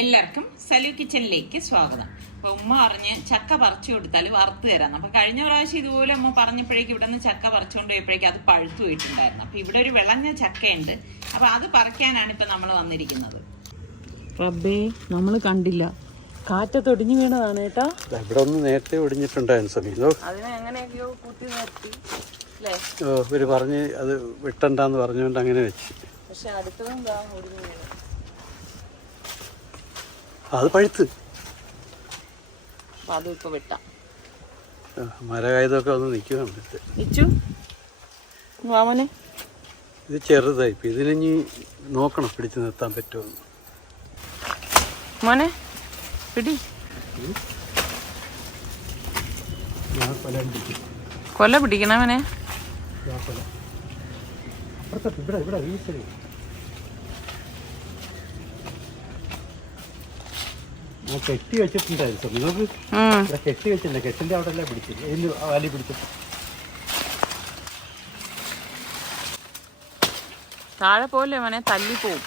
എല്ലാവർക്കും സലു കിച്ചണിലേക്ക് സ്വാഗതം. അപ്പോൾ ഉമ്മ പറഞ്ഞ് ചക്ക പറിച്ചു കൊടുത്താൽ വറുത്ത് തരാം. അപ്പോൾ കഴിഞ്ഞ പ്രാവശ്യം ഇതുപോലെ ഉമ്മ പറഞ്ഞപ്പോഴേക്കും ഇവിടെ നിന്ന് ചക്ക പറിച്ചുകൊണ്ട് പോയപ്പോഴേക്കും അത് പഴുത്തു പോയിട്ടുണ്ടായിരുന്നു. അപ്പോൾ ഇവിടെ ഒരു വിളഞ്ഞ ചക്കയുണ്ട്. അപ്പോൾ അത് പറിക്കാനാണ് ഇപ്പം നമ്മൾ വന്നിരിക്കുന്നത്. റബ്ബേ, നമ്മൾ കണ്ടില്ല, കാറ്റത്ത് ഒടിഞ്ഞു വീണതാണ് കേട്ടോ. ഇവിടെ ഒന്ന് നേരത്തെ ഒടിഞ്ഞിട്ടുണ്ടായിരുന്നു സമീപം. അതിനെ എങ്ങനെയൊക്കെയോ കുത്തി നിർത്തി അല്ലേ? ഇവര് പറഞ്ഞ് അത് വെട്ടണ്ടെന്ന് പറഞ്ഞുകൊണ്ട് അങ്ങനെ വെച്ച്. പക്ഷെ അടുത്തതും ഒടിഞ്ഞു വീണു. അത് പഴുത്ത് അതും ഇപ്പൊ വെട്ടാം. മരകായതൊക്കെ ഒന്ന് നിൽക്കുകയാണ്. ഇത് ചെറുതായി, ഇപ്പം ഇതിനി നോക്കണം പിടിച്ചു നിർത്താൻ പറ്റുമെന്ന്. മോനെ പിടി, കൊല പിടിക്കണവനെ. കെട്ടി വെച്ചിട്ടുണ്ടായിരുന്നു നിങ്ങൾക്ക്. കെട്ടി വെച്ചില്ല, കെട്ടിന്റെ അവിടെ എല്ലാം പിടിച്ചില്ല. ഇതിന് വാലി പിടിച്ചു താഴെ പോലെ അവനെ തല്ലിപ്പോവും.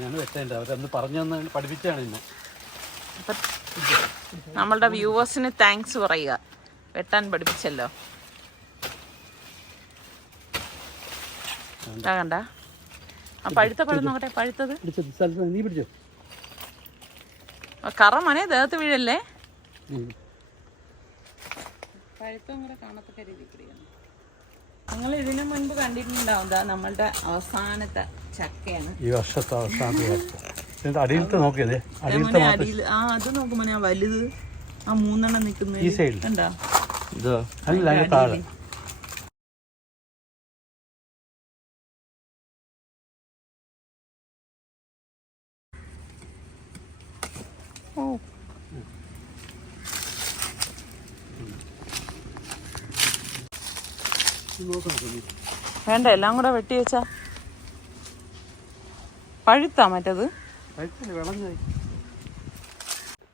ഞാൻ വെട്ടേണ്ട, അവരന്ന് പറഞ്ഞു പഠിപ്പിച്ചാണ് ഇന്ന്. നമ്മളുടെ വ്യൂവേഴ്സിന് താങ്ക്സ് പറയുക, വെട്ടാൻ പഠിപ്പിച്ചല്ലോ. കണ്ട പഴുത്ത പഴം നോക്കട്ടെ, പഴുത്തത് നീ പിടിച്ചോ. കറ മനെ ദേഹത്ത് വീഴല്ലേ. പഴുത്തം കൂടെ കാണത്തക്ക രീതി പിടിക്കണം. നിങ്ങൾ ഇതിനു മുൻപ് കണ്ടിട്ടുണ്ടാവും, നമ്മളുടെ അവസാനത്തെ ചക്കയാണ് ഈ വർഷത്തെ അവസാനത്തെ. അടിയിലത്തെ നോക്കിയതേ, അടിയിൽ അത് നോക്കുമ്പോ ഞാൻ വലുത് ആ 3 നിൽക്കുന്നത് ഈ സൈഡിൽ കണ്ടാ. അല്ല താഴെ. വേണ്ട, എല്ലാം കൂടെ വെട്ടി വെച്ചാ പഴുത്താ മറ്റത്.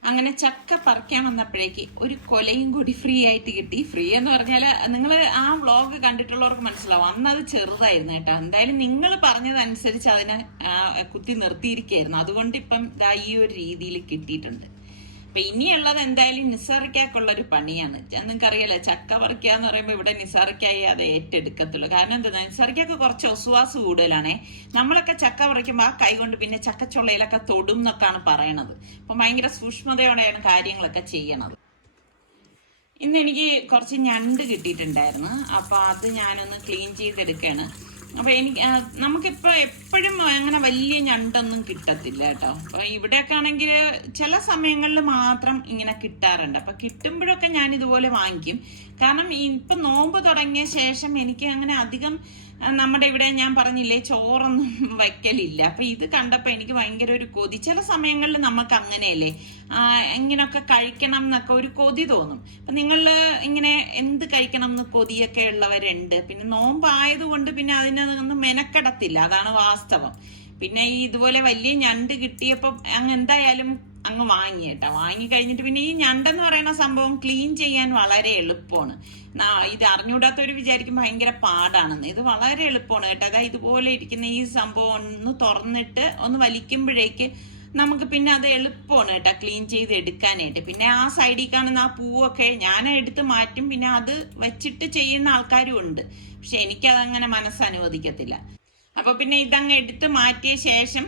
അങ്ങനെ ചക്ക പറിക്കാൻ വന്നപ്പോഴേക്ക് ഒരു കൊലയും കൂടി ഫ്രീ ആയിട്ട് കിട്ടി. ഫ്രീ എന്ന് പറഞ്ഞാൽ നിങ്ങൾ ആ വ്ളോഗ് കണ്ടിട്ടുള്ളവർക്ക് മനസ്സിലാവും, അന്നത് ചെറുതായിരുന്നു കേട്ടോ. എന്തായാലും നിങ്ങൾ പറഞ്ഞതനുസരിച്ച് അതിനെ കുത്തി നിർത്തിയിരിക്കുകയായിരുന്നു. അതുകൊണ്ട് ഇപ്പം ഈ ഒരു രീതിയിൽ കിട്ടിയിട്ടുണ്ട്. അപ്പൊ ഇനിയുള്ളത് എന്തായാലും നിസാറിക്കാക്കുള്ളൊരു പണിയാണ്. നിങ്ങൾക്കറിയാലോ, ചക്ക പറിക്കുക എന്ന് പറയുമ്പോൾ ഇവിടെ നിസാറിക്കായി അത് ഏറ്റെടുക്കത്തുള്ളൂ. കാരണം എന്താ, നിസാറിക്കൊക്കെ കുറച്ച് ഒസുവാസ് കൂടുതലാണേ. നമ്മളൊക്കെ ചക്ക പറിക്കുമ്പോൾ ആ കൈ കൊണ്ട് പിന്നെ ചക്കച്ചുള്ളയിലൊക്കെ തൊടും എന്നൊക്കെയാണ് പറയണത്. അപ്പം ഭയങ്കര സൂക്ഷ്മതയോടെയാണ് കാര്യങ്ങളൊക്കെ ചെയ്യണത്. ഇന്ന് എനിക്ക് കുറച്ച് ഞണ്ട് കിട്ടിയിട്ടുണ്ടായിരുന്നു. അപ്പോൾ അത് ഞാനൊന്ന് ക്ലീൻ ചെയ്തെടുക്കുകയാണ്. അപ്പോൾ നമുക്കിപ്പോൾ എപ്പോഴും അങ്ങനെ വലിയ ഞണ്ടൊന്നും കിട്ടത്തില്ല കേട്ടോ. അപ്പോൾ ഇവിടെയൊക്കെ ആണെങ്കിൽ ചില സമയങ്ങളിൽ മാത്രം ഇങ്ങനെ കിട്ടാറുണ്ട്. അപ്പോൾ കിട്ടുമ്പോഴൊക്കെ ഞാൻ ഇതുപോലെ വാങ്ങിക്കും. കാരണം ഇപ്പം നോമ്പ് തുടങ്ങിയ ശേഷം എനിക്ക് അങ്ങനെ അധികം നമ്മുടെ ഇവിടെ ഞാൻ പറഞ്ഞില്ലേ ചോറൊന്നും വയ്ക്കലില്ല. അപ്പം ഇത് കണ്ടപ്പോൾ എനിക്ക് ഭയങ്കര ഒരു കൊതി. ചില സമയങ്ങളിൽ നമുക്ക് അങ്ങനെയല്ലേ, ഇങ്ങനെയൊക്കെ കഴിക്കണം എന്നൊക്കെ ഒരു കൊതി തോന്നും. അപ്പം നിങ്ങൾ ഇങ്ങനെ എന്ത് കഴിക്കണം എന്ന് കൊതിയൊക്കെ ഉള്ളവരുണ്ട്. പിന്നെ നോമ്പായതുകൊണ്ട് പിന്നെ അതിനൊന്നും മെനക്കെടത്തില്ല, അതാണ് വാസ്തവം. പിന്നെ ഈ ഇതുപോലെ വലിയ ഞണ്ട് കിട്ടിയപ്പോൾ എന്തായാലും അങ്ങ് വാങ്ങി കേട്ടോ. വാങ്ങി കഴിഞ്ഞിട്ട് പിന്നെ ഈ ഞണ്ടെന്ന് പറയുന്ന സംഭവം ക്ലീൻ ചെയ്യാൻ വളരെ എളുപ്പമാണ്. ഇത് അറിഞ്ഞുകൂടാത്തവർ വിചാരിക്കും ഭയങ്കര പാടാണെന്ന്. ഇത് വളരെ എളുപ്പമാണ് കേട്ടോ. അതായത് ഇതുപോലെ ഇരിക്കുന്ന ഈ സംഭവം ഒന്ന് തുറന്നിട്ട് ഒന്ന് വലിക്കുമ്പോഴേക്ക് നമുക്ക് പിന്നെ അത് എളുപ്പമാണ് കേട്ടോ ക്ലീൻ ചെയ്ത് എടുക്കാനായിട്ട്. പിന്നെ ആ സൈഡിൽ കാണുന്ന ആ പൂവൊക്കെ ഞാൻ എടുത്ത് മാറ്റും. പിന്നെ അത് വെച്ചിട്ട് ചെയ്യുന്ന ആൾക്കാരും ഉണ്ട്. പക്ഷെ എനിക്കതങ്ങനെ മനസ്സനുവദിക്കത്തില്ല. അപ്പൊ പിന്നെ ഇതങ്ങ് എടുത്ത് മാറ്റിയ ശേഷം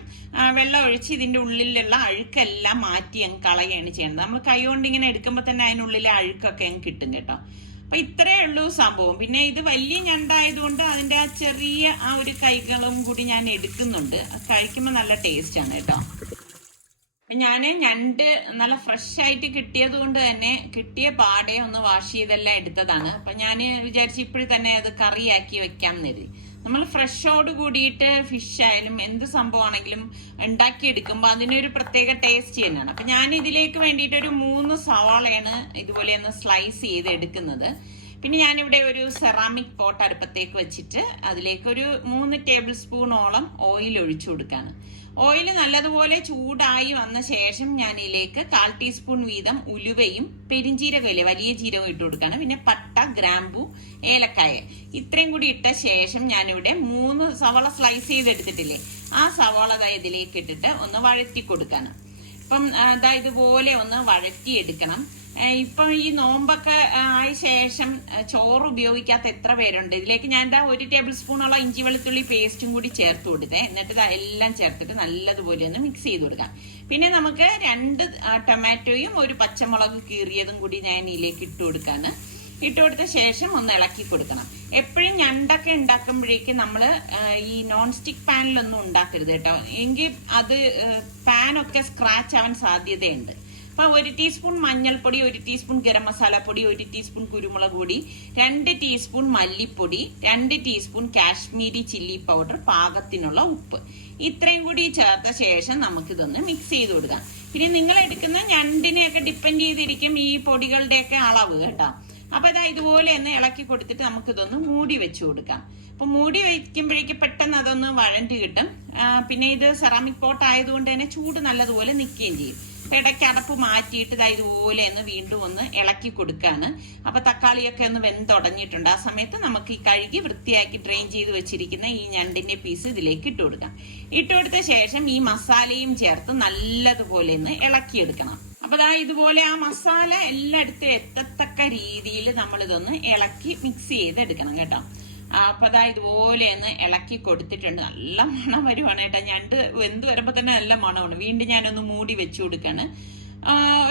വെള്ളം ഒഴിച്ച് ഇതിന്റെ ഉള്ളിലുള്ള അഴുക്കെല്ലാം മാറ്റി അങ്ങ് കളയുകയാണ് ചെയ്യുന്നത്. നമ്മൾ കൈ കൊണ്ട് ഇങ്ങനെ എടുക്കുമ്പോൾ തന്നെ അതിനുള്ളിലെ അഴുക്കൊക്കെ അങ്ങ് കിട്ടും കേട്ടോ. അപ്പൊ ഇത്രയേ ഉള്ളൂ സംഭവം. പിന്നെ ഇത് വലിയ ഞണ്ടായതുകൊണ്ട് അതിന്റെ ആ ചെറിയ ആ ഒരു കൈകളും കൂടി ഞാൻ എടുക്കുന്നുണ്ട്. കഴിക്കുമ്പോൾ നല്ല ടേസ്റ്റ് ആണ് കേട്ടോ. ഞാൻ ഞണ്ട് നല്ല ഫ്രഷ് ആയിട്ട് കിട്ടിയത് കൊണ്ട് തന്നെ കിട്ടിയ പാടെ ഒന്ന് വാഷ് ചെയ്തെല്ലാം എടുത്തതാണ്. അപ്പൊ ഞാൻ വിചാരിച്ചു ഇപ്പോഴും തന്നെ അത് കറിയാക്കി വെക്കാം കരുതി. നമ്മൾ ഫ്രഷോട് കൂടിയിട്ട് ഫിഷ് ആയാലും എന്ത് സംഭവമാണെങ്കിലും ഉണ്ടാക്കിയെടുക്കുമ്പോൾ അതിനൊരു പ്രത്യേക ടേസ്റ്റ് തന്നെയാണ്. അപ്പം ഞാൻ ഇതിലേക്ക് വേണ്ടിയിട്ട് ഒരു 3 സവാളയാണ് ഇതുപോലെ ഒന്ന് സ്ലൈസ് ചെയ്ത് എടുക്കുന്നത്. പിന്നെ ഞാനിവിടെ ഒരു സെറാമിക് പോട്ട് അടുപ്പത്തേക്ക് വെച്ചിട്ട് അതിലേക്ക് ഒരു 3 ടേബിൾ സ്പൂണോളം ഓയിൽ ഒഴിച്ചു കൊടുക്കാണ്. ഓയിൽ നല്ലതുപോലെ ചൂടായി വന്ന ശേഷം ഞാൻ ഇതിലേക്ക് 1/4 ടീസ്പൂൺ വീതം ഉലുവയും പെരിഞ്ജീരകമില്ലേ വലിയ ജീരകം ഇട്ട് കൊടുക്കാണ്. പിന്നെ പട്ട, ഗ്രാമ്പു, ഏലക്കായ ഇത്രയും കൂടി ഇട്ട ശേഷം ഞാനിവിടെ 3 സവാള സ്ലൈസ് ചെയ്തെടുത്തിട്ടില്ലേ ആ സവാള ഇതിലേക്ക് ഇട്ടിട്ട് ഒന്ന് വഴറ്റി കൊടുക്കാണ്. അപ്പം ഇതുപോലെ ഒന്ന് വഴറ്റിയെടുക്കണം. ഇപ്പം ഈ നോമ്പൊക്കെ ആയ ശേഷം ചോറ് ഉപയോഗിക്കാത്ത എത്ര പേരുണ്ട്. ഇതിലേക്ക് ഞാൻ 1 ടേബിൾ സ്പൂണോളം ഇഞ്ചി വെളുത്തുള്ളി പേസ്റ്റും കൂടി ചേർത്ത് കൊടുത്തേ. എന്നിട്ട് എല്ലാം ചേർത്തിട്ട് നല്ലതുപോലെ ഒന്ന് മിക്സ് ചെയ്ത് കൊടുക്കാം. പിന്നെ നമുക്ക് 2 ടൊമാറ്റോയും 1 പച്ചമുളക് കീറിയതും കൂടി ഞാൻ ഇതിലേക്ക് ഇട്ട് കൊടുക്കാണ്. ഇട്ട് കൊടുത്ത ശേഷം ഒന്ന് ഇളക്കി കൊടുക്കണം. എപ്പോഴും ഞണ്ടൊക്കെ ഉണ്ടാക്കുമ്പോഴേക്കും നമ്മൾ ഈ നോൺ സ്റ്റിക്ക് പാനിലൊന്നും ഉണ്ടാക്കരുത് കേട്ടോ. എങ്കിൽ അത് പാനൊക്കെ സ്ക്രാച്ച് ആവാൻ സാധ്യതയുണ്ട്. അപ്പൊ 1 ടീസ്പൂൺ മഞ്ഞൾപ്പൊടി, 1 ടീസ്പൂൺ ഗരം മസാലപ്പൊടി, 1 ടീസ്പൂൺ കുരുമുളക് പൊടി, 2 ടീസ്പൂൺ മല്ലിപ്പൊടി, 2 ടീസ്പൂൺ കാശ്മീരി ചില്ലി പൗഡർ, പാകത്തിനുള്ള ഉപ്പ് ഇത്രയും കൂടി ചേർത്ത ശേഷം നമുക്കിതൊന്ന് മിക്സ് ചെയ്ത് കൊടുക്കാം. പിന്നെ നിങ്ങൾ എടുക്കുന്ന ഞണ്ടിനെയൊക്കെ ഡിപ്പെൻഡ് ചെയ്തിരിക്കും ഈ പൊടികളുടെയൊക്കെ അളവ് കേട്ടോ. അപ്പൊ ഇതുപോലെ ഒന്ന് ഇളക്കി കൊടുത്തിട്ട് നമുക്കിതൊന്ന് മൂടി വെച്ചു കൊടുക്കാം. അപ്പൊ മൂടി വയ്ക്കുമ്പോഴേക്ക് പെട്ടെന്ന് അതൊന്ന് വഴണ്ടി കിട്ടും. പിന്നെ ഇത് സെറാമിക് പോട്ട് ആയതുകൊണ്ട് തന്നെ ചൂട് നല്ലതുപോലെ നിൽക്കുകയും ചെയ്യും. അപ്പൊ ഇടയ്ക്ക് അടപ്പ് മാറ്റിയിട്ട് ഇതുപോലെ ഒന്ന് വീണ്ടും ഒന്ന് ഇളക്കി കൊടുക്കാണ്. അപ്പൊ തക്കാളിയൊക്കെ ഒന്ന് വെന്തുടഞ്ഞിട്ടുണ്ട്. ആ സമയത്ത് നമുക്ക് ഈ കഴുകി വൃത്തിയാക്കി ഡ്രെയിൻ ചെയ്ത് വെച്ചിരിക്കുന്ന ഈ ഞണ്ടിന്റെ പീസ് ഇതിലേക്ക് ഇട്ട് കൊടുക്കാം. ഇട്ട് കൊടുത്ത ശേഷം ഈ മസാലയും ചേർത്ത് നല്ലതുപോലെ ഒന്ന് ഇളക്കിയെടുക്കണം. അപ്പൊ ഇതുപോലെ ആ മസാല എല്ലായിടത്തും എത്തത്തക്ക രീതിയിൽ നമ്മൾ ഇതൊന്ന് ഇളക്കി മിക്സ് ചെയ്തെടുക്കണം കേട്ടോ. അപ്പൊ ഇതുപോലെ ഒന്ന് ഇളക്കി കൊടുത്തിട്ടുണ്ട്. നല്ല മണം വരുവാണ് കേട്ടോ. ഞണ്ട് വെന്ത് വരുമ്പോ തന്നെ നല്ല മണമാണ്. വീണ്ടും ഞാനൊന്ന് മൂടി വെച്ചു കൊടുക്കാണ്.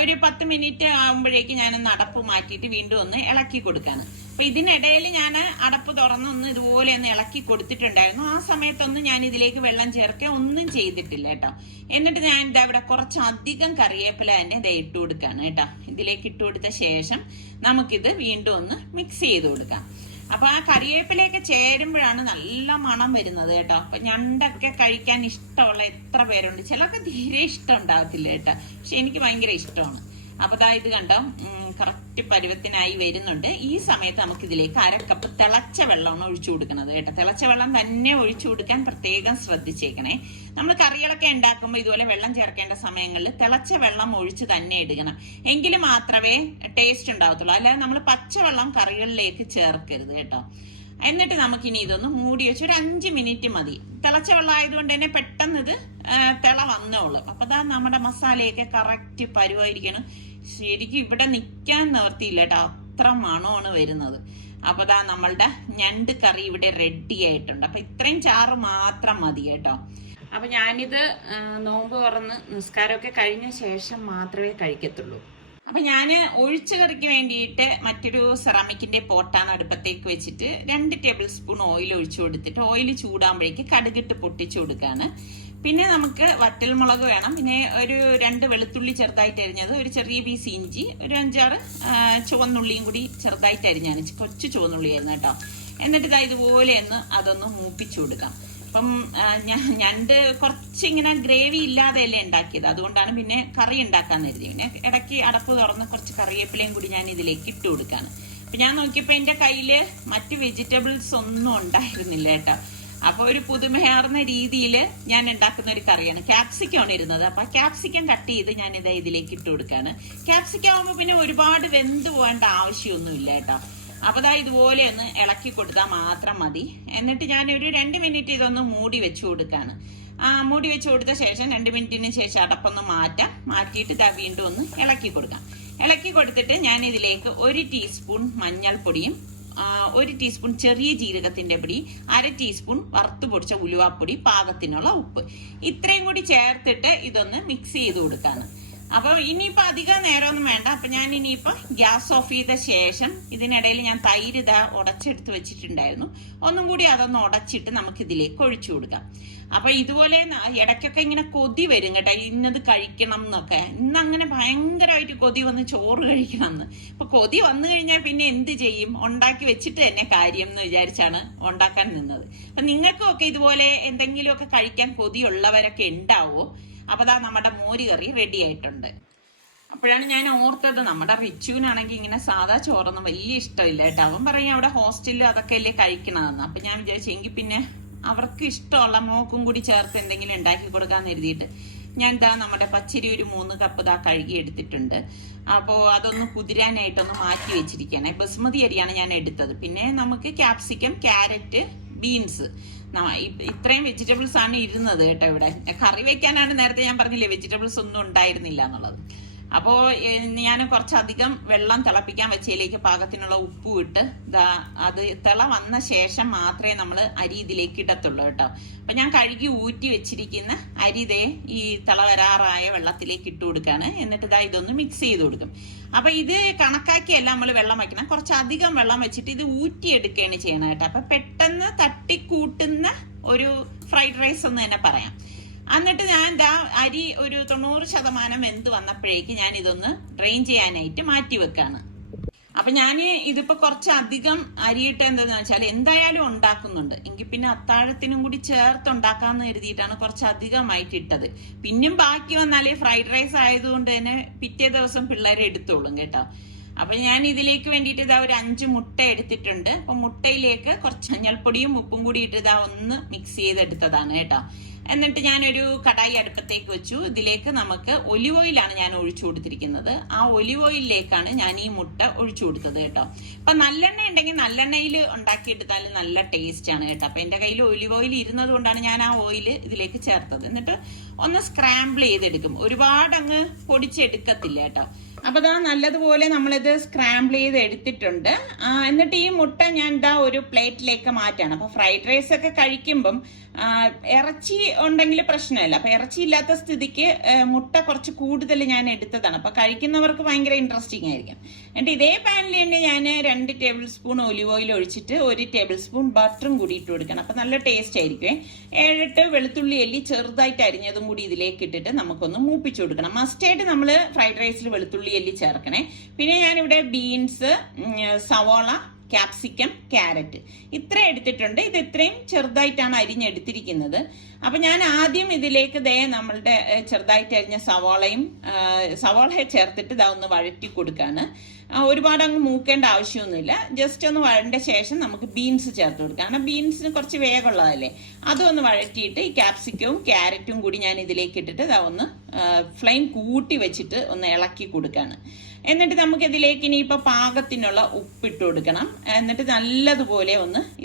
ഒരു 10 മിനിറ്റ് ആകുമ്പോഴേക്ക് ഞാനൊന്ന് അടപ്പ് മാറ്റിയിട്ട് വീണ്ടും ഒന്ന് ഇളക്കി കൊടുക്കാണ്. അപ്പൊ ഇതിനിടയിൽ ഞാൻ അടപ്പ് തുറന്നൊന്ന് ഇതുപോലെ ഒന്ന് ഇളക്കി കൊടുത്തിട്ടുണ്ടായിരുന്നു. ആ സമയത്തൊന്നും ഞാൻ ഇതിലേക്ക് വെള്ളം ചേർക്കാൻ ഒന്നും ചെയ്തിട്ടില്ല കേട്ടോ. എന്നിട്ട് ഞാൻ ഇവിടെ കുറച്ചധികം കറിവേപ്പില തന്നെ ഇട്ട് കൊടുക്കാണ് കേട്ടോ. ഇതിലേക്ക് ഇട്ട് കൊടുത്ത ശേഷം നമുക്കിത് വീണ്ടും ഒന്ന് മിക്സ് ചെയ്ത് കൊടുക്കാം. അപ്പൊ ആ കറിവേപ്പിലയൊക്കെ ചേരുമ്പോഴാണ് നല്ല മണം വരുന്നത് കേട്ടോ. അപ്പൊ ഞണ്ടൊക്കെ കഴിക്കാൻ ഇഷ്ടമുള്ള എത്ര പേരുണ്ട്. ചിലർക്ക് തീരെ ഇഷ്ടം ഉണ്ടാകത്തില്ല കേട്ടോ. പക്ഷെ എനിക്ക് ഭയങ്കര ഇഷ്ടമാണ്. അപ്പൊ ഇത് കണ്ടോ കറക്റ്റ് പരുവത്തിനായി വരുന്നുണ്ട്. ഈ സമയത്ത് നമുക്ക് ഇതിലേക്ക് 1/2 കപ്പ് തിളച്ച വെള്ളമാണ് ഒഴിച്ചു കൊടുക്കുന്നത് കേട്ടോ. തിളച്ച വെള്ളം തന്നെ ഒഴിച്ചു കൊടുക്കാൻ പ്രത്യേകം ശ്രദ്ധിച്ചേക്കണേ. നമ്മൾ കറികളൊക്കെ ഉണ്ടാക്കുമ്പോൾ ഇതുപോലെ വെള്ളം ചേർക്കേണ്ട സമയങ്ങളിൽ തിളച്ച വെള്ളം ഒഴിച്ച് തന്നെ ഇടുകണം. എങ്കിൽ മാത്രമേ ടേസ്റ്റ് ഉണ്ടാവത്തുള്ളൂ. അല്ലാതെ നമ്മൾ പച്ചവെള്ളം കറികളിലേക്ക് ചേർക്കരുത് കേട്ടോ. എന്നിട്ട് നമുക്കിനി ഇതൊന്ന് മൂടി വെച്ച് ഒരു 5 മിനിറ്റ് മതി. തിളച്ച വെള്ളം ആയതുകൊണ്ട് തന്നെ പെട്ടെന്ന് ഇത് തിള വന്നോളും. അപ്പൊ നമ്മുടെ മസാലയൊക്കെ കറക്റ്റ് പരുവായിരിക്കണം. ശരിക്കും ഇവിടെ നിൽക്കാൻ നിവർത്തിയില്ല കേട്ടോ. അത്ര മണമാണ് വരുന്നത്. അപ്പൊ നമ്മളുടെ ഞണ്ട് കറി ഇവിടെ റെഡി ആയിട്ടുണ്ട്. അപ്പൊ ഇത്രയും ചാറ് മാത്രം മതി കേട്ടോ. അപ്പൊ ഞാനിത് നോമ്പ് തുറന്ന് നിസ്കാരമൊക്കെ കഴിഞ്ഞ ശേഷം മാത്രമേ കഴിക്കത്തുള്ളൂ. അപ്പൊ ഞാൻ ഒഴിച്ചു കറിക്ക് വേണ്ടിയിട്ട് മറ്റൊരു സെറാമിക്കിന്റെ പോട്ടാണ് അടുപ്പത്തേക്ക് വെച്ചിട്ട് 2 ടേബിൾ സ്പൂൺ ഓയിൽ ഒഴിച്ചു കൊടുത്തിട്ട് ഓയിൽ ചൂടാകുമ്പോഴേക്ക് കടുകിട്ട് പൊട്ടിച്ചു കൊടുക്കാണ്. പിന്നെ നമുക്ക് വറ്റൽമുളക് വേണം. പിന്നെ ഒരു 2 വെളുത്തുള്ളി ചെറുതായിട്ട് അരിഞ്ഞത്, ഒരു ചെറിയ പീസ് ഇഞ്ചി, ഒരു 5-6 ചുവന്നുള്ളിയും കൂടി ചെറുതായിട്ട് അരിഞ്ഞാണ്. കൊച്ചു ചുവന്നുള്ളിയായിരുന്നു കേട്ടോ. എന്നിട്ട് ഇതുപോലെ അതൊന്ന് മൂപ്പിച്ചു കൊടുക്കാം. അപ്പം ഞണ്ട് കുറച്ചിങ്ങനെ ഗ്രേവി ഇല്ലാതെയല്ലേ ഉണ്ടാക്കിയത്. അതുകൊണ്ടാണ് പിന്നെ കറി ഉണ്ടാക്കാൻ കരുതി. പിന്നെ ഇടയ്ക്ക് അടപ്പ് തുറന്ന് കുറച്ച് കറിവേപ്പിലയും കൂടി ഞാൻ ഇതിലേക്ക് ഇട്ട് കൊടുക്കാണ്. അപ്പൊ ഞാൻ നോക്കിയപ്പോ എന്റെ കയ്യില് മറ്റ് വെജിറ്റബിൾസ് ഒന്നും ഉണ്ടായിരുന്നില്ല കേട്ടോ. അപ്പൊ ഒരു പുതുമയാർന്ന രീതിയിൽ ഞാൻ ഉണ്ടാക്കുന്ന ഒരു കറിയാണ്. ക്യാപ്സിക്കം ആണ് ഇരുന്നത്. അപ്പൊ ക്യാപ്സിക്കം കട്ട് ചെയ്ത് ഞാൻ ഇതിലേക്ക് ഇട്ട് കൊടുക്കാണ്. ക്യാപ്സിക്കം ആവുമ്പോ പിന്നെ ഒരുപാട് വെന്ത് പോകേണ്ട ആവശ്യമൊന്നുമില്ല കേട്ടോ. അപ്പൊ ഇതുപോലെ ഒന്ന് ഇളക്കി കൊടുത്താൽ മാത്രം മതി. എന്നിട്ട് ഞാൻ ഒരു 2 മിനിറ്റ് ഇതൊന്ന് മൂടി വെച്ചു കൊടുക്കാണ്. മൂടി വെച്ച് കൊടുത്ത ശേഷം 2 മിനിറ്റിന് ശേഷം അടപ്പൊന്ന് മാറ്റിയിട്ട് വീണ്ടും ഒന്ന് ഇളക്കി കൊടുക്കാം. ഇളക്കി കൊടുത്തിട്ട് ഞാൻ ഇതിലേക്ക് 1 ടീസ്പൂൺ മഞ്ഞൾപ്പൊടിയും 1 ടീസ്പൂൺ ചെറിയ ജീരകത്തിന്റെ പൊടി, 1/2 ടീസ്പൂൺ വറുത്ത് പൊടിച്ച ഉലുവാപ്പൊടി, പാകത്തിനുള്ള ഉപ്പ് ഇത്രയും കൂടി ചേർത്തിട്ട് ഇതൊന്ന് മിക്സ് ചെയ്ത് കൊടുക്കാണ്. അപ്പൊ ഇനിയിപ്പോ അധികം നേരമൊന്നും വേണ്ട. അപ്പൊ ഞാൻ ഇനിയിപ്പോ ഗ്യാസ് ഓഫ് ചെയ്ത ശേഷം ഇതിനിടയിൽ ഞാൻ തൈര് ഉടച്ചെടുത്ത് വെച്ചിട്ടുണ്ടായിരുന്നു. ഒന്നും കൂടി അതൊന്ന് ഉടച്ചിട്ട് നമുക്ക് ഇതിലേക്ക് ഒഴിച്ചു കൊടുക്കാം. അപ്പൊ ഇതുപോലെ ഇടയ്ക്കൊക്കെ ഇങ്ങനെ കൊതി വരും കേട്ടോ, ഇന്നത് കഴിക്കണം എന്നൊക്കെ. ഇന്ന് അങ്ങനെ ഭയങ്കരമായിട്ട് കൊതി വന്ന് ചോറ് കഴിക്കണം എന്ന്. അപ്പൊ കൊതി വന്നു കഴിഞ്ഞാൽ പിന്നെ എന്ത് ചെയ്യും, ഉണ്ടാക്കി വെച്ചിട്ട് തന്നെ കാര്യം എന്ന് വിചാരിച്ചാണ് ഉണ്ടാക്കാൻ നിന്നത്. അപ്പൊ നിങ്ങൾക്കും ഒക്കെ ഇതുപോലെ എന്തെങ്കിലുമൊക്കെ കഴിക്കാൻ കൊതിയുള്ളവരൊക്കെ ഉണ്ടാവോ? അപ്പൊ നമ്മുടെ മോര് കറി റെഡി ആയിട്ടുണ്ട്. അപ്പോഴാണ് ഞാൻ ഓർത്തത് നമ്മുടെ റിച്ചുവിനാണെങ്കിൽ ഇങ്ങനെ സാധാ ചോറൊന്നും വലിയ ഇഷ്ടമില്ല കേട്ടോ. അവൻ പറയും അവിടെ ഹോസ്റ്റലിൽ അതൊക്കെ അല്ലേ കഴിക്കണമെന്ന്. അപ്പൊ ഞാൻ വിചാരിച്ചു എങ്കിൽ പിന്നെ അവർക്ക് ഇഷ്ടമുള്ള മോക്കും കൂടി ചേർത്ത് എന്തെങ്കിലും ഉണ്ടാക്കി കൊടുക്കാന്ന് കരുതിയിട്ട് ഞാൻ നമ്മുടെ പച്ചരി ഒരു 3 കപ്പ് കഴുകി എടുത്തിട്ടുണ്ട്. അപ്പോൾ അതൊന്ന് കുതിരാനായിട്ടൊന്ന് മാറ്റി വെച്ചിരിക്കുകയാണ്. ബസ്മതി അരിയാണ് ഞാൻ എടുത്തത്. പിന്നെ നമുക്ക് ക്യാപ്സിക്കം, ക്യാരറ്റ്, ബീൻസ്, ഇത്രയും വെജിറ്റബിൾസ് ആണ് ഇരുന്നത് കേട്ടോ. ഇവിടെ കറി വെക്കാനാണ് നേരത്തെ ഞാൻ പറഞ്ഞില്ലേ വെജിറ്റബിൾസ് ഒന്നും ഉണ്ടായിരുന്നില്ല എന്നുള്ളത്. അപ്പോൾ ഞാൻ കുറച്ചധികം വെള്ളം തിളപ്പിക്കാൻ വെച്ചതിലേക്ക് പാകത്തിനുള്ള ഉപ്പും ഇട്ട് അത് തിള വന്ന ശേഷം മാത്രമേ നമ്മൾ അരി ഇതിലേക്ക് ഇടത്തുള്ളൂ കേട്ടോ. അപ്പൊ ഞാൻ കഴുകി ഊറ്റി വെച്ചിരിക്കുന്ന അരി ഈ തിള വരാറായ വെള്ളത്തിലേക്ക് ഇട്ട് കൊടുക്കാണ്. എന്നിട്ട് ഇതൊന്ന് മിക്സ് ചെയ്ത് കൊടുക്കും. അപ്പൊ ഇത് കണക്കാക്കിയല്ല നമ്മൾ വെള്ളം വെക്കണം, കുറച്ചധികം വെള്ളം വെച്ചിട്ട് ഇത് ഊറ്റിയെടുക്കുകയാണ് ചെയ്യണം കേട്ടോ. അപ്പൊ പെട്ടെന്ന് തട്ടിക്കൂട്ടുന്ന ഒരു ഫ്രൈഡ് റൈസ് എന്ന് തന്നെ പറയാം. എന്നിട്ട് ഞാൻ അരി ഒരു 90% വെന്ത് വന്നപ്പോഴേക്ക് ഞാൻ ഇതൊന്ന് ഡ്രെയിൻ ചെയ്യാനായിട്ട് മാറ്റി വെക്കാണ്. അപ്പൊ ഞാൻ ഇതിപ്പോ കുറച്ചധികം അരിയിട്ട് എന്താന്ന് വെച്ചാൽ എന്തായാലും ഉണ്ടാക്കുന്നുണ്ട് എങ്കിൽ പിന്നെ അത്താഴത്തിനും കൂടി ചേർത്ത് ഉണ്ടാക്കാന്ന് കരുതിയിട്ടാണ് കുറച്ചധികമായിട്ട് ഇട്ടത്. പിന്നും ബാക്കി വന്നാലേ ഫ്രൈഡ് റൈസ് ആയതുകൊണ്ട് തന്നെ പിറ്റേ ദിവസം പിള്ളേരെ എടുത്തോളും കേട്ടോ. അപ്പൊ ഞാൻ ഇതിലേക്ക് വേണ്ടിയിട്ട് ഒരു 5 മുട്ട എടുത്തിട്ടുണ്ട്. അപ്പൊ മുട്ടയിലേക്ക് കുറച്ച് മഞ്ഞൾപ്പൊടിയും ഉപ്പും കൂടി ഇട്ട് ഒന്ന് മിക്സ് ചെയ്തെടുത്തതാണ് കേട്ടോ. എന്നിട്ട് ഞാനൊരു കടായി അടുപ്പത്തേക്ക് വെച്ചു. ഇതിലേക്ക് നമുക്ക് ഒലിവ് ഓയിലാണ് ഞാൻ ഒഴിച്ചു കൊടുത്തിരിക്കുന്നത്. ആ ഒലിവ് ഓയിലിലേക്കാണ് ഞാൻ ഈ മുട്ട ഒഴിച്ചു കൊടുത്തത് കേട്ടോ. അപ്പൊ നല്ലെണ്ണ ഉണ്ടെങ്കിൽ നല്ലെണ്ണയിൽ ഉണ്ടാക്കിയെടുത്താലും നല്ല ടേസ്റ്റ് ആണ് കേട്ടോ. അപ്പൊ എന്റെ കയ്യിൽ ഒലിവ് ഓയിൽ ഇരുന്നത് കൊണ്ടാണ് ഞാൻ ആ ഓയിൽ ഇതിലേക്ക് ചേർത്തത്. എന്നിട്ട് ഒന്ന് സ്ക്രാമ്പിൾ ചെയ്തെടുക്കും, ഒരുപാട് അങ്ങ് പൊടിച്ചെടുക്കത്തില്ല കേട്ടോ. അപ്പൊ നല്ലതുപോലെ നമ്മളിത് സ്ക്രാമ്പിൾ ചെയ്ത് എടുത്തിട്ടുണ്ട്. എന്നിട്ട് ഈ മുട്ട ഞാൻ ഒരു പ്ലേറ്റിലേക്ക് മാറ്റാണ്. അപ്പൊ ഫ്രൈഡ് റൈസ് ഒക്കെ കഴിക്കുമ്പം ഇറച്ചി ഉണ്ടെങ്കിൽ പ്രശ്നമില്ല. അപ്പൊ ഇറച്ചി ഇല്ലാത്ത സ്ഥിതിക്ക് മുട്ട കുറച്ച് കൂടുതൽ ഞാൻ എടുത്തതാണ്. അപ്പൊ കഴിക്കുന്നവർക്ക് ഭയങ്കര ഇൻട്രസ്റ്റിംഗ് ആയിരിക്കും. എന്നിട്ട് ഇതേ പാനിൽ തന്നെ ഞാൻ 2 ടേബിൾ സ്പൂൺ ഒലിവ് ഓയിൽ ഒഴിച്ചിട്ട് 1 ടേബിൾ സ്പൂൺ ബട്ടറും കൂടി ഇട്ട് കൊടുക്കണം. അപ്പൊ നല്ല ടേസ്റ്റ് ആയിരിക്കും. 7-8 വെളുത്തുള്ളി അല്ലി ചെറുതായിട്ട് അരിഞ്ഞതും കൂടി ഇതിലേക്ക് ഇട്ടിട്ട് നമുക്കൊന്ന് മൂപ്പിച്ചു കൊടുക്കണം. മസ്റ്റായിട്ട് നമ്മൾ ഫ്രൈഡ് റൈസിൽ വെളുത്തുള്ളി അല്ലി ചേർക്കണേ. പിന്നെ ഞാനിവിടെ ബീൻസ്, സവാള, ക്യാപ്സിക്കം, ക്യാരറ്റ് ഇത്ര എടുത്തിട്ടുണ്ട്. ഇത് ഇത്രയും ചെറുതായിട്ടാണ് അരിഞ്ഞെടുത്തിരിക്കുന്നത്. അപ്പൊ ഞാൻ ആദ്യം ഇതിലേക്ക് നമ്മളുടെ ചെറുതായിട്ട് അരിഞ്ഞ സവാളയെ ചേർത്തിട്ട് ഒന്ന് വഴറ്റി കൊടുക്കാണ്. ഒരുപാട് അങ്ങ് മൂക്കേണ്ട ആവശ്യമൊന്നുമില്ല. ജസ്റ്റ് ഒന്ന് വഴണ്ട ശേഷം നമുക്ക് ബീൻസ് ചേർത്ത് കൊടുക്കാം. കാരണം ബീൻസിന് കുറച്ച് വേഗമുള്ളതല്ലേ. അതൊന്ന് വഴറ്റിയിട്ട് ഈ ക്യാപ്സിക്കവും ക്യാരറ്റും കൂടി ഞാൻ ഇതിലേക്ക് ഇട്ടിട്ട് ഒന്ന് ഫ്ലെയിം കൂട്ടി വെച്ചിട്ട് ഒന്ന് ഇളക്കി കൊടുക്കാണ്. എന്നിട്ട് നമുക്ക് ഇതിലേക്ക് ഇനിയിപ്പോൾ പാകത്തിനുള്ള ഉപ്പിട്ട് കൊടുക്കണം. എന്നിട്ട് നല്ലതുപോലെ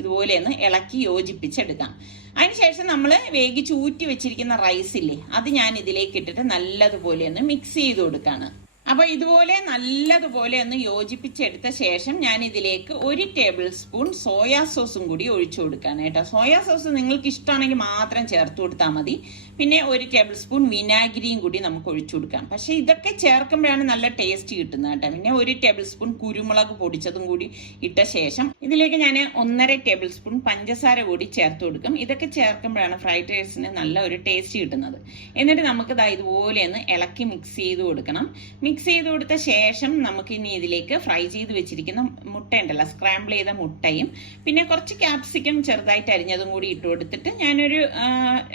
ഇതുപോലെ ഒന്ന് ഇളക്കി യോജിപ്പിച്ചെടുക്കാം. അതിനുശേഷം നമ്മൾ വേഗിച്ച് ഊറ്റി വെച്ചിരിക്കുന്ന റൈസ് ഇല്ലേ, അത് ഞാൻ ഇതിലേക്ക് ഇട്ടിട്ട് നല്ലതുപോലെ ഒന്ന് മിക്സ് ചെയ്ത് കൊടുക്കാണ്. അപ്പൊ ഇതുപോലെ നല്ലതുപോലെ ഒന്ന് യോജിപ്പിച്ചെടുത്ത ശേഷം ഞാൻ ഇതിലേക്ക് 1 ടേബിൾ സ്പൂൺ സോയാ സോസും കൂടി ഒഴിച്ചു കൊടുക്കാണ് കേട്ടോ. സോയാ സോസ് നിങ്ങൾക്ക് ഇഷ്ടമാണെങ്കിൽ മാത്രം ചേർത്ത് കൊടുത്താൽ മതി. പിന്നെ 1 ടേബിൾ സ്പൂൺ വിനാഗിരിയും കൂടി നമുക്ക് ഒഴിച്ചു കൊടുക്കാം. പക്ഷെ ഇതൊക്കെ ചേർക്കുമ്പോഴാണ് നല്ല ടേസ്റ്റ് കിട്ടുന്നത് കേട്ടോ. പിന്നെ 1 ടേബിൾ സ്പൂൺ കുരുമുളക് പൊടിച്ചതും കൂടി ഇട്ട ശേഷം ഇതിലേക്ക് ഞാൻ 1.5 ടേബിൾ സ്പൂൺ പഞ്ചസാര കൂടി ചേർത്ത് കൊടുക്കും. ഇതൊക്കെ ചേർക്കുമ്പോഴാണ് ഫ്രൈഡ് റൈസിന് നല്ല ഒരു ടേസ്റ്റ് കിട്ടുന്നത്. എന്നിട്ട് നമുക്ക് ഇതുപോലെ ഒന്ന് ഇളക്കി മിക്സ് ചെയ്ത് കൊടുക്കണം. മിക്സ് ചെയ്ത് കൊടുത്ത ശേഷം നമുക്ക് ഇനി ഇതിലേക്ക് ഫ്രൈ ചെയ്ത് വെച്ചിരിക്കുന്ന മുട്ട ഉണ്ടല്ലോ, സ്ക്രാമ്പിൾ ചെയ്ത മുട്ടയും പിന്നെ കുറച്ച് ക്യാപ്സിക്കം ചെറുതായിട്ട് അരിഞ്ഞതും കൂടി ഇട്ട് കൊടുത്തിട്ട് ഞാനൊരു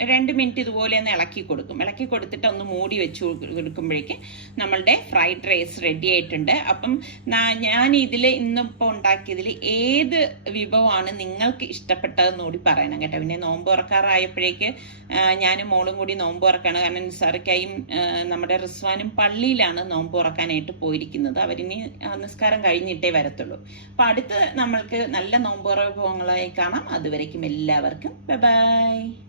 2 മിനിറ്റ് ഇതുപോലെ ഒന്ന് ഇളക്കി കൊടുക്കും. ഇളക്കി കൊടുത്തിട്ട് ഒന്ന് മൂടി വെച്ച് കൊടുക്കുമ്പോഴേക്ക് നമ്മളുടെ ഫ്രൈഡ് റൈസ് റെഡി ആയിട്ടുണ്ട്. അപ്പം ഞാൻ ഇന്നിപ്പോൾ ഉണ്ടാക്കിയതിൽ ഏത് വിഭവമാണ് നിങ്ങൾക്ക് ഇഷ്ടപ്പെട്ടതെന്ന് കൂടി പറയണം കേട്ടോ. പിന്നെ നോമ്പ് തുറക്കാറായപ്പോഴേക്ക് ഞാനും മോളും കൂടി നോമ്പ് തുറക്കാണ്. കാരണം നിസാറിക്കായും നമ്മുടെ റിസ്വാനും പള്ളിയിലാണ് നോമ്പ് തുറക്കാനായിട്ട് പോയിരിക്കുന്നത്. അവരിനി നിസ്കാരം കഴിഞ്ഞിട്ടേ വരത്തുള്ളൂ. അപ്പൊ അടുത്ത് നമ്മൾക്ക് നല്ല നോമ്പ് തുറ വിഭവങ്ങളായി കാണാം. അതുവരേക്കും എല്ലാവർക്കും ബൈ ബൈ.